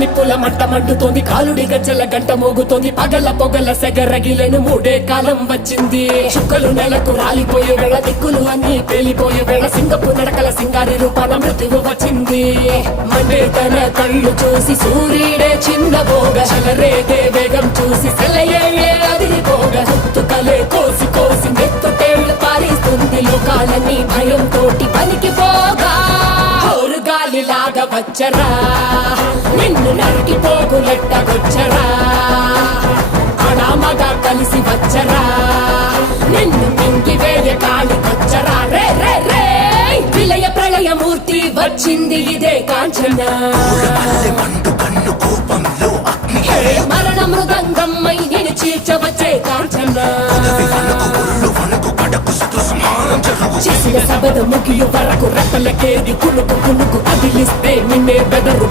నిప్పుల మంట మండుతోంది, కాలుడి గజ్జల గంట మోగుతోంది, పగల పొగల సెగరగిలను మూడే కాలం వచ్చింది. చుక్కలు నెలకు రాలిపోయే వేళ, దిక్కులు అన్ని పేలిపోయే వేళ, సింగపు నడకల సింగారి రూపాన మృత్యువు వచ్చింది. మండే తన కళ్ళు చూసి సూర్యుడే చిన్నబోగ, చలరేగే వేగం చూసి సెలయేయే అదిరిపోగ, గుర్తుకలే కోసి కోసి నెత్తుటేళ్లు పారిస్తుంది, లోకాలన్నీ భయం తోటి పనికిపోగా. గాలిలాగా వచ్చరా, నిన్ను నరికి పోగులెట్టగొచ్చరా, అడామగా కలిసి వచ్చరా, నిన్ను మింగి వేయ కాలికొచ్చరా. రే రే రే విలయ ప్రళయమూర్తి వచ్చింది ఇదే కాంచన, మరణ మృదంగమ్మై నేను చీల్చవచ్చే కాంచన. చేసిన సబద ముగియు వరకు రెప్పలకేది కునుకు కునుకు అదిలిస్తే నిన్నే బెదరు.